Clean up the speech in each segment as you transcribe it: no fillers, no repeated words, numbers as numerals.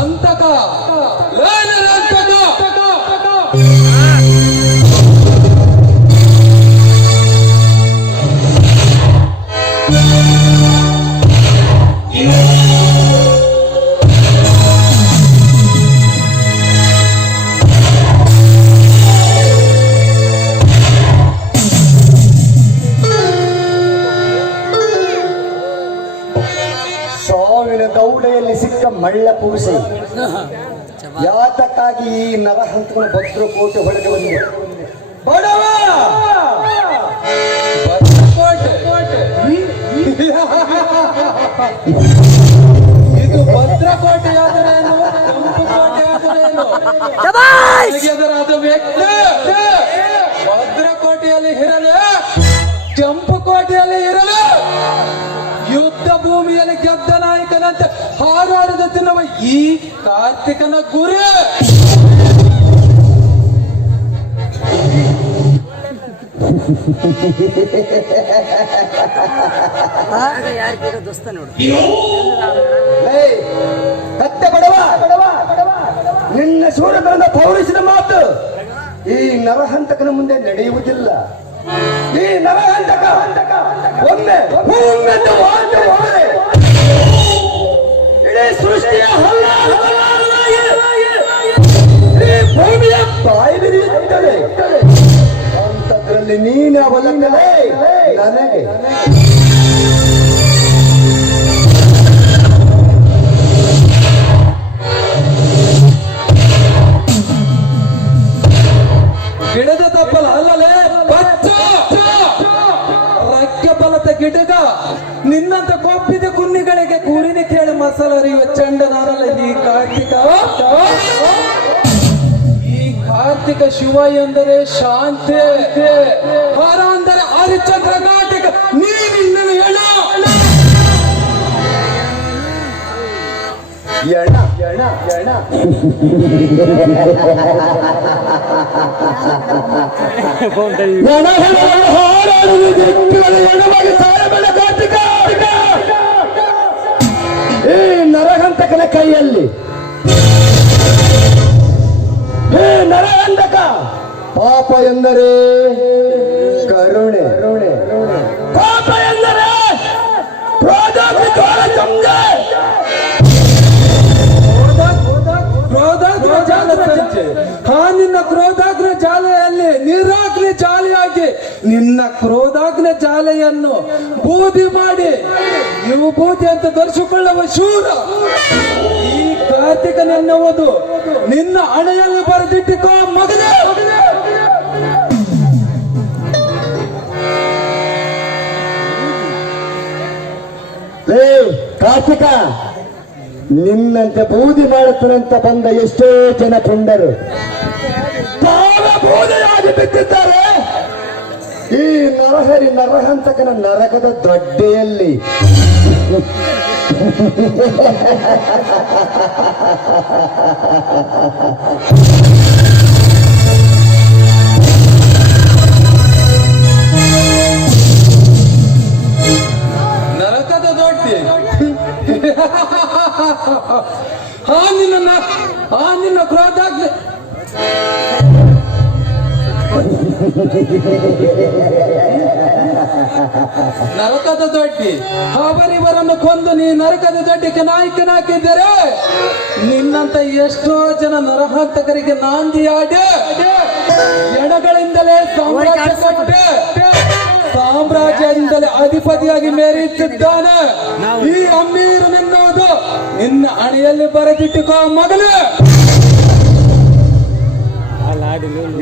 ಅಂತಕ ಸಾವಿನ ದೌಡೆಯಲ್ಲಿ ಸಿಕ್ಕ ಮಳ್ಳ ಪೂಸೆ ಯಾತಕ್ಕಾಗಿ ಈ ನರಹಂತನ ಭದ್ರಕೋಟೆ ಹೊರಗೆ ಬಂದಿದೆ ಬಡವ ಇದು ಭದ್ರಕೋಟೆಯಾದರೇನು ಕೆಂಪುಕೋಟೆಯಾದರೇನು ಅದರಾದ ವ್ಯಕ್ತಿ ಭದ್ರಕೋಟೆಯಲ್ಲಿ ಇರಲು ಕೆಂಪುಕೋಟೆಯಲ್ಲಿ ಇರಲು ಯುದ್ಧ ಭೂಮಿಯಲ್ಲಿ ಗೆದ್ದ ನಾಯಕನಂತೆ ಹಾರಾಡಿದ ತಿನ್ನುವ ಈ ಕಾರ್ತಿಕನ ಗುರಿ ಕತ್ತೆ ಬಡವ ನಿನ್ನ ಶೂರಗಳನ್ನು ಪೌರಿಸಿದ ಮಾತು ಈ ನರಹಂತಕನ ಮುಂದೆ ನಡೆಯುವುದಿಲ್ಲ. ಈ ನರಹಂತಕ ಒಮ್ಮೆ ಇಡೀ ಸೃಷ್ಟಿಯ ಭೂಮಿಯ ಬಾಯಿ ಬಿರಿಯುತ್ತದೆ. ಅಂತದ್ರಲ್ಲಿ ನೀನ ಒಲಗಲೇ ನನಗೆ ಗಿಡದ ತಪ್ಪಲ ಅಲ್ಲಲೇ ಬಚ್ಚ ರಕ್ಕೆ ಬಲದ ಗಿಡಗ ನಿನ್ನಂತ ಕೊಪ್ಪಿದ ಕುನ್ನಿಗಳಿಗೆ ಕೂರಿನ ಕೇಳಿ ಮಸಾಲರಿಯುವ ಚಂಡನಾರಲ್ಲ ಈ ಕಾರ್ತಿಕ ಶಿವ ಎಂದರೆ ಶಾಂತಿ, ಹರ ಅಂದರೆ ಹರಿಚಂದ್ರ ನಾಟಕ ನೀನಿನ್ನನು ಎಣ ಈ ನರಹಂತಕನ ಕೈಯಲ್ಲಿ ನರಹಂತಕ ಪಾಪ ಎಂದರೆ ಕರುಣೆ, ಪಾಪ ಎಂದರೆ ನಿನ್ನ ಕ್ರೋಧಾಗ್ನ ಜಾಲೆಯಲ್ಲಿ ನಿರಾಗ್ನಿ ಜಾಲಿಯಾಗಿ ನಿನ್ನ ಕ್ರೋಧಾಗ್ನ ಜಾಲೆಯನ್ನು ಬೂದಿ ಮಾಡಿ ನೀವು ಬೂದಿ ಅಂತ ಧರಿಸಿಕೊಳ್ಳುವ ಶೂರ ಈ ಕಾರ್ತಿಕನೆನ್ನುವುದು ನಿನ್ನ ಹಣೆಯಲ್ಲಿ ಬರೆದಿಟ್ಟಿಕೋ ಮಗನೇ. ಕಾರ್ತಿಕ, ನಿನ್ನಂತೆ ಬೂದಿ ಮಾಡುತ್ತಾರಂತ ಬಂದ ಎಷ್ಟೋ ಜನ ಪುಂಡರು ಬೂದಿಯಾಗಿ ಬಿದ್ದಿದ್ದಾರೆ ಈ ನರಹಂತಕನ ನರಕದ ದೊಡ್ಡೆಯಲ್ಲಿ. ನರಕದ ದೊಡ್ಡೆ ನಿನ್ನ ಕ್ರೋಧಾಗ್ನಿ ನರಕದ ದೊಡ್ಡಿ ಅವರಿವರನ್ನು ಕೊಂದು ನೀ ನರಕದ ದೊಡ್ಡಿಗೆ ನಾಯಕನಾಕಿದ್ದರೆ ನಿನ್ನಂತ ಎಷ್ಟೋ ಜನ ನರಹಂತಕರಿಗೆ ನಾಂದಿಯಾಡಿ ಎಡಗಳಿಂದಲೇ ಸಾಮ್ರಾಜ್ಯ ಕಟ್ಟೆ ಸಾಮ್ರಾಜ್ಯದಿಂದಲೇ ಅಧಿಪತಿಯಾಗಿ ಮೆರೆಯುತ್ತಿದ್ದಾನೆ ಈ ಅಮೀರು ನಿನ್ನೋದು ನಿನ್ನ ಹಣೆಯಲ್ಲಿ ಬರೆದಿಟ್ಟುಕೋ ಮಗನೇ.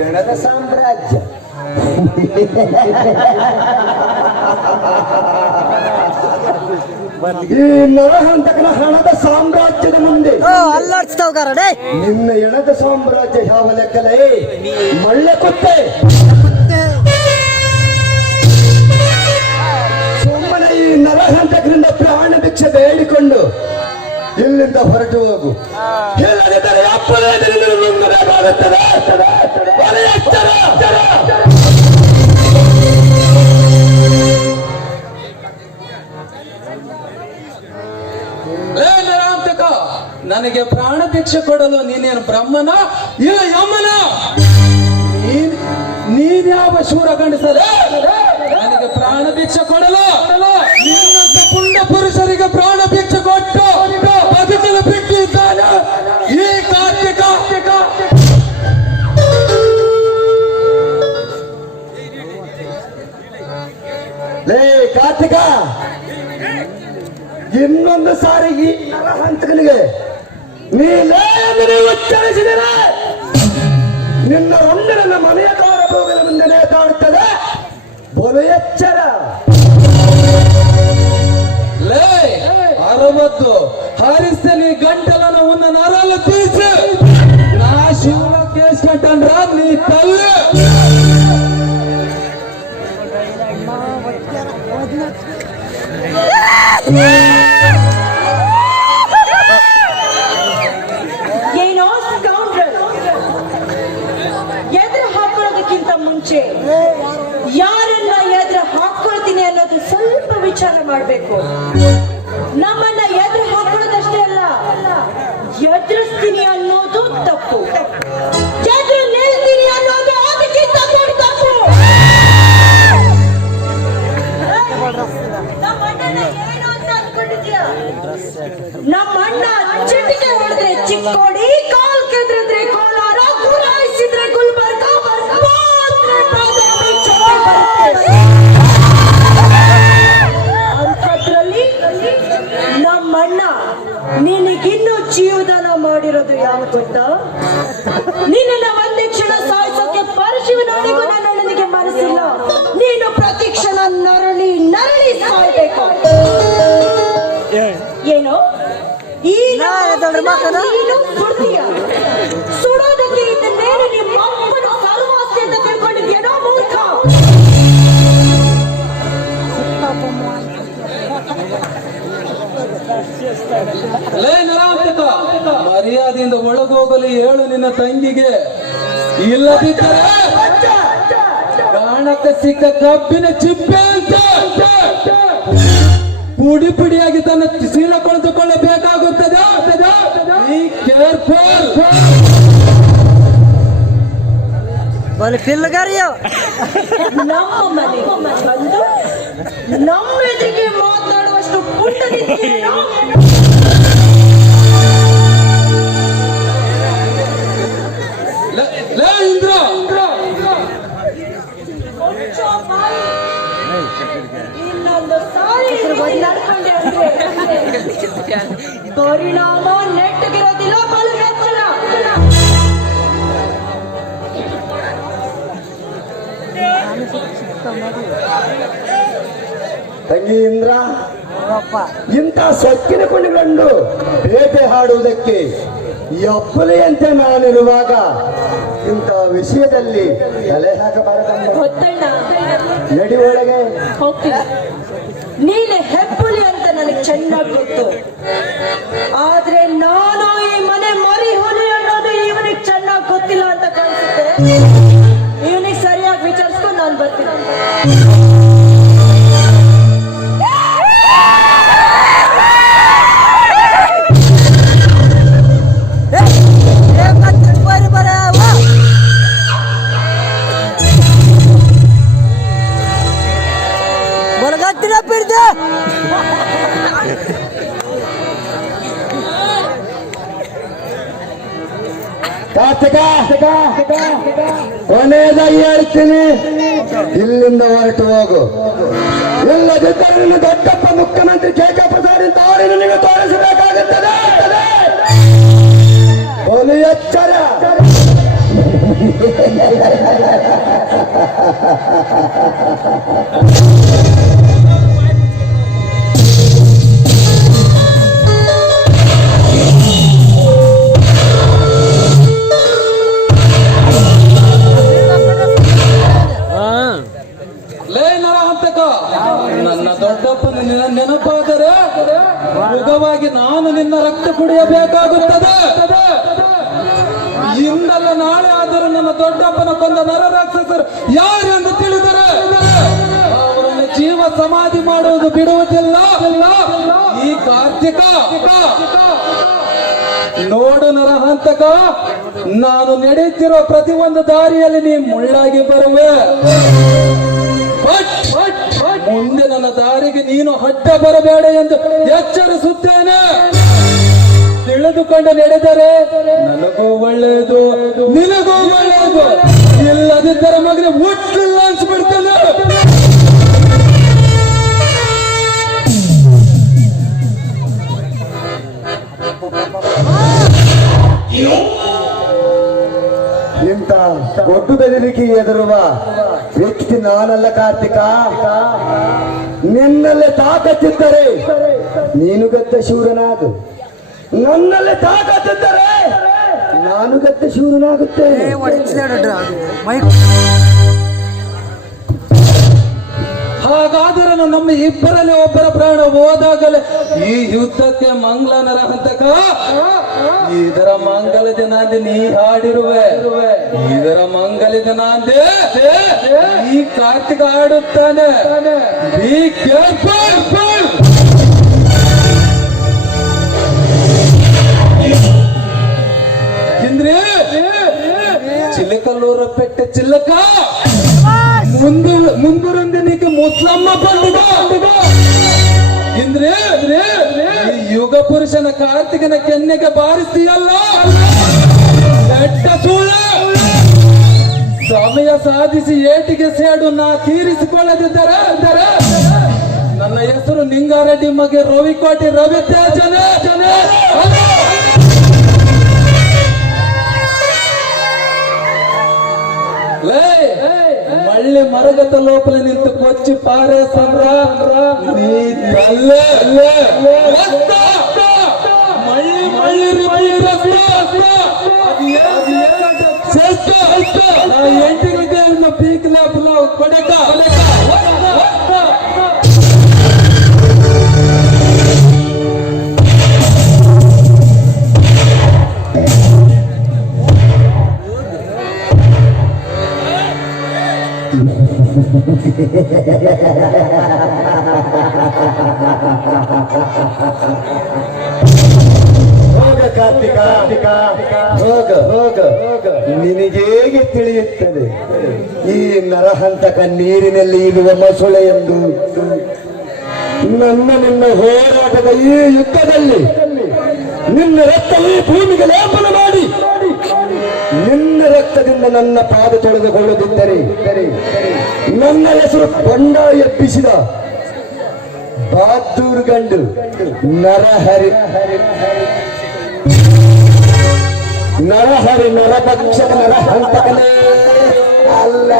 ಎಡದ ಸಾಮ್ರಾಜ್ಯ ಈ ನರಹಂತಕನ ಹಣದ ಸಾಮ್ರಾಜ್ಯದ ಮುಂದೆ ನಿನ್ನ ಎಣದ ಸಾಮ್ರಾಜ್ಯ ಯಾವ ಲೆಕ್ಕಲೇ ಮಳ್ಳೆ ಕೊಟ್ಟೆ. ಸುಮ್ಮನೆ ಈ ನರಹಂತಕರಿಂದ ಪ್ರಾಣ ಭಿಕ್ಷೆ ಬೇಡಿಕೊಂಡು ಇಲ್ಲಿಂದ ಹೊರಟು ಹೋಗು, ಇಲ್ಲದಿದ್ದರೆ ಅಪ್ಪನೇ ನಿನ್ನನ್ನು ನುಂಗಬೇಕಾಗುತ್ತದೆ. ನನಗೆ ಪ್ರಾಣ ಭಿಕ್ಷೆ ಕೊಡಲು ನೀನೇನು ಬ್ರಹ್ಮನ ಇಲ್ಲ ಯಮನ? ನೀನ್ ಯಾವ ಶೂರ ಗಂಡಸರೇ ನನಗೆ ಪ್ರಾಣ ಭಿಕ್ಷೆ ಕೊಡಲು? ನಿನ್ನಂತ ಪುಣ್ಯ ಪುರುಷರಿಗೆ ಪ್ರಾಣ ಭಿಕ್ಷೆ ಕೊಟ್ಟು ಬದುಕಲು ಬಿಟ್ಟಿದ್ದಾನೆ ಈ ಕಾರ್ತಿಕ. ಲೇ ಕಾರ್ತಿಕ, ಇನ್ನೊಂದು ಸಾರಿ ಈ ನರಹಂತಕನಿಗೆ ನೀನೇ ಉಚ್ಚರಿಸಿದರೆ ನಿನ್ನ ಒಂದು ನನ್ನ ಮನೆಯ ಕಾರಬೋಗಲ ಮುಂದೆ ನೇತಾಡುತ್ತದೆ. ಬೋಲು ಎಚ್ಚರ. ಲೇ ಅರವತ್ತು ಹರಿಸ್ತೇನೆ ಗಂಟಲನ್ನು ಉನ್ನ ನರಲು ತೀಸಿ ನಾ ಶಿವನ ಕೇಸ್ ಕಟ್ಟನ್ರ ನೀ ತಲ್ಲೆ. ಏನೋ ಸ್ಕೌಂಡ್ರಲ್, ಎದುರು ಹಾಕೊಳ್ಳೋದಕ್ಕಿಂತ ಮುಂಚೆ ಯಾರನ್ನ ಎದುರು ಹಾಕೊಳ್ತೀನಿ ಅನ್ನೋದು ಸ್ವಲ್ಪ ವಿಚಾರ ಮಾಡ್ಬೇಕು. ನಮ್ಮನ್ನ ಎದುರು ಹಾಕೊಳ್ಳೋದಷ್ಟೇ ಅಲ್ಲ, ಎದುರಿಸ್ತೀನಿ ಅನ್ನೋದು ತಪ್ಪು. ಎದುರು ನಿಲ್ತೀನಿ ಅನ್ನೋದು ಅದಕ್ಕಿಂತ ದೊಡ್ಡ ತಪ್ಪು. ನಮ್ಮಣ್ಣನ ಏನು ಅಂತ ಅನ್ಕೊಂಡಿದ್ಯಾ? ನಮ್ಮಣ್ಣ ಚಿಟಿಕೆ ಹೊಡೆದ್ರೆ ಚಿಕ್ಕೋಡಿ, ಕಾಲ್ ಕೆದ್ರಿದ್ರೆ ಕೋಲಾರ, ಗುರಾಯಿಸಿದ್ರೆ ಗುಲ್ಬರ್ಗ, ಅಂಥದ್ರಲ್ಲಿ ನಮ್ಮಣ್ಣ ನಿನಗಿನ್ನೂ ಜೀವದಾನ ಮಾಡಿರೋದು ಯಾವ ಗೊತ್ತಾ? ನಿನ್ನ ಒಂದೇ ಕ್ಷಣ ಸಾಯಿಸೋಕೆ ಪರಶಿವನಿಗೂ ನನ್ನ ಅಣ್ಣನಿಗೆ ಮನಸ್ಸಿಲ್ಲ. ನೀನು ಪ್ರತಿ ಕ್ಷಣ ನರಳಿ ನರಳಿ ಸಾಯ್ಬೇಕು. ಏನು ಈ ನೀನು ಸುಡ್ತೀಯ? ಸುಡೋದಕ್ಕೆ ಇದನ್ನೇನು ನಿಮ್ಮ ಅಪ್ಪನ ಸರ್ವಾಸ್ತಿ ಅಂತ ತಿಳ್ಕೊಂಡಿದ್ಯೇನೋ ಮೂರ್ಖ? ಲೇ ನರಾಂತಕ, ಮರ್ಯಾದೆಯಿಂದ ಒಳಗೋಗಲು ಹೇಳು ನಿನ್ನ ತಂಗಿಗೆ. ಇಲ್ಲದಿದ್ದರೆ ಕಾಣಕ್ಕೆ ಸಿಕ್ಕ ಕಬ್ಬಿನ ಚಿಪ್ಪೆ ಅಂತ ಪುಡಿ ಪುಡಿಯಾಗಿ ತನ್ನ ಸೀಳ ಕೊಳೆದುಕೊಳ್ಳಬೇಕಾಗುತ್ತದೆ. Be careful. ನಮ್ಮ ಮನೆ ಬಂದು ನಮ್ಮ ಎದುರಿಗೆ ಮಾತನಾಡುವಷ್ಟು ಪುಟ್ಟದಿದ್ದೇನೋ? ಲೇ ಇಂದ್ರ, ಇನ್ನೊಂದು ಸಾರಿ ನಡ್ಕೊಂಡೆ ಅಂದ್ರೆ ಪರಿಣಾಮ ನೆಟ್ಟಗಿರೋದಿಲ್ಲ. ಬಲು ಎಚ್ಚರ. ತಂಗಿ ಇಂದ್ರ, ಇಂಥ ಸೊಕ್ಕಿನ ಕೊಂಡಿಕೊಂಡು ಬೇಟೆ ಹಾಡುವುದಕ್ಕೆ ಎಪ್ಪಲೆಯಂತೆ ನಾನಿರುವಾಗ ಇಂಥ ವಿಷಯದಲ್ಲಿ ತಲೆ ಹಾಕಬಾರದಮ್ಮ. ಗೊತ್ತಣ್ಣ, ನಡಿ ಒಳಗೆ ಹೋಗ್ತೀನಿ. ನೀನೆ ಹೆಪ್ಪುಲಿ ಅಂತ ನನಗೆ ಚೆನ್ನಾಗಿ ಗೊತ್ತು. ಆದ್ರೆ ನಾನು ಈ ಮನೆ ಮರಿ ಹುಲಿ ಅನ್ನೋದು ಇವನಿಗೆ ಚೆನ್ನಾಗಿ ಗೊತ್ತಿಲ್ಲ ಅಂತ ಕಾಣಿಸುತ್ತೆ. ಇವನಿಗೆ ಸರಿಯಾಗಿ ವಿಚಾರಿಸ್ಕೊಂಡು ನಾನು ಬರ್ತೀನಿ. ಕಾರ್ತಿಕ, ಕೊನೆಯದಾಗಿ ಹೇಳ್ತೀನಿ, ಇಲ್ಲಿಂದ ಹೊರಟು ಹೋಗು. ಇಲ್ಲದಿದ್ದರೆ ನಿನ್ನ ದೊಡ್ಡಪ್ಪ ಮುಖ್ಯಮಂತ್ರಿ ಕೆ.ಕೆ. ಪ್ರಸಾದ್ ಅಂತ ಅವರನ್ನು ನೀವು ತೋರಿಸಬೇಕಾಗುತ್ತದೆ. ಬೋಲು ಎಚ್ಚರ. ಲೇ ನರಹಂತಕ, ನನ್ನ ದೊಡ್ಡಪ್ಪನ ನೆನಪಾದರೆ ಮೃಗವಾಗಿ ನಾನು ನಿನ್ನ ರಕ್ತ ಕುಡಿಯಬೇಕಾಗುತ್ತದೆ. ಇಂದಲ್ಲ ನಾಳೆ ಆದರೂ ನನ್ನ ದೊಡ್ಡಪ್ಪನ ಕೊಂದ ನರ ರಾಕ್ಷಸರು ಯಾರು ಎಂದು ತಿಳಿದರೆ ಅವರನ್ನು ಜೀವ ಸಮಾಧಿ ಮಾಡುವುದು ಬಿಡುವುದಿಲ್ಲ. ಈ ಕಾರ್ತಿಕ ನೋಡು ನರಹಂತಕ, ನಾನು ನಡೆಯುತ್ತಿರುವ ಪ್ರತಿಯೊಂದು ದಾರಿಯಲ್ಲಿ ನೀ ಮುಳ್ಳಾಗಿ ಬರುವೆ. ಮುಂದೆ ನನ್ನ ದಾರಿಗೆ ನೀನು ಅಡ್ಡ ಬರಬೇಡ ಎಂದು ಎಚ್ಚರಿಸುತ್ತೇನೆ. ತಿಳಿದುಕೊಂಡು ನಡೆದರೆ ನನಗೂ ಒಳ್ಳೆಯದು, ನಿನಗೂ ಒಳ್ಳೆಯದು. ಇಲ್ಲದಿದ್ದರೆ ಮಗನೇ ಹುಟ್ಟಿಲ್ಲ ಅನ್ಸ್ಬಿಡ್ತೇನೆ. ಇಂಥ ಒಡ್ಡು ಬೆದರಿಕೆ ಎದುರುವ ವ್ಯಕ್ತಿ ನಾನಲ್ಲ ಕಾರ್ತಿಕ. ನಿನ್ನಲ್ಲೇ ತಾಕತ್ತಿದ್ದರೆ ನೀನು ಗೆದ್ದ ಶೂರನಾಗು, ನನ್ನಲ್ಲೇ ತಾಕತ್ತಿದ್ದರೆ ನಾನು ಗೆದ್ದ ಶೂರನಾಗುತ್ತೇನೆ. ಹಾಗಾದರೆ ನಮ್ಮ ಇಬ್ಬರಲ್ಲಿ ಒಬ್ಬರ ಪ್ರಾಣ ಹೋದಾಗಲೇ ಈ ಯುದ್ಧಕ್ಕೆ ಮಂಗಲ ನರಹಂತಕ. ಇದರ ಮಂಗಲ ದಿನ ಅಂದೆ ನೀ ಹಾಡಿರುವೆ, ಇದರ ಮಂಗಲ ದಿನ ಅಂದೆ ಈ ಕಾರ್ತಿಕ ಆಡುತ್ತಾನೆ. Be careful. ಇಂದ್ರಿ ಚಿಲಕಲ್ಲೂರ ಪೆಟ್ಟೆ ಚಿಲ್ಲಕ ಮುಂದುರಂದಿನಿಗೆ ಮುಸ್ಲಮ್ಮ ಬಂದುಗ. ಇಂದ್ರೆ ಈ ಯುಗ ಪುರುಷನ ಕಾರ್ತಿಕನ ಕೆನ್ನೆಗೆ ಬಾರಿಸ್ತೀಯಲ್ಲ, ಕೆಟ್ಟ ಸುಳ್ಳು. ಸಮಯ ಸಾಧಿಸಿ ಏಟಿಗೆ ಸೇಡು ನಾ ತೀರಿಸಿಕೊಳ್ಳದಿದ್ದರೆ ನನ್ನ ಹೆಸರು ನಿಂಗಾರೆಡ್ಡಿ ಮಗೆ ರವಿಕೋಟಿ ರವಿತೇಜನೆ. ಮಳ್ಳಿ ಮರಗತ ಲೋಪಲ ನಿಂತು ಕೊಚ್ಚಿ ಪಾರೆ ಸಂದ್ರ ನೀ ಎಂಟಿಗೆ ಪೀಕ್ಲ ಕೊಡಕ. ಹೋಗ ಕಾರ್ತಿಕ, ಹೋಗ. ನಿನಗೇಗೆ ತಿಳಿಯುತ್ತದೆ ಈ ನರಹಂತಕ ನೀರಿನಲ್ಲಿ ಇರುವ ಮೊಸಳೆ ಎಂದು? ನಿನ್ನ ಹೋರಾಟದ ಈ ಯುದ್ಧದಲ್ಲಿ ನಿನ್ನ ರಕ್ತ ಈ ಭೂಮಿಗೆ ಲೇಪನ ಮಾಡಿ ನಿನ್ನ ರಕ್ತದಿಂದ ನನ್ನ ಪಾದ ತೊಳೆದುಕೊಳ್ಳದಿದ್ದರೆ ನನ್ನ ಹೆಸರು ಬಂಡ ಎಬ್ಬಿಸಿದ ಬಹದ್ದೂರ್ ಗಂಡು ನರಹರಿ ನರಭಕ್ಷಕ ನರಹಂತಕನೇ ಅಲ್ಲ.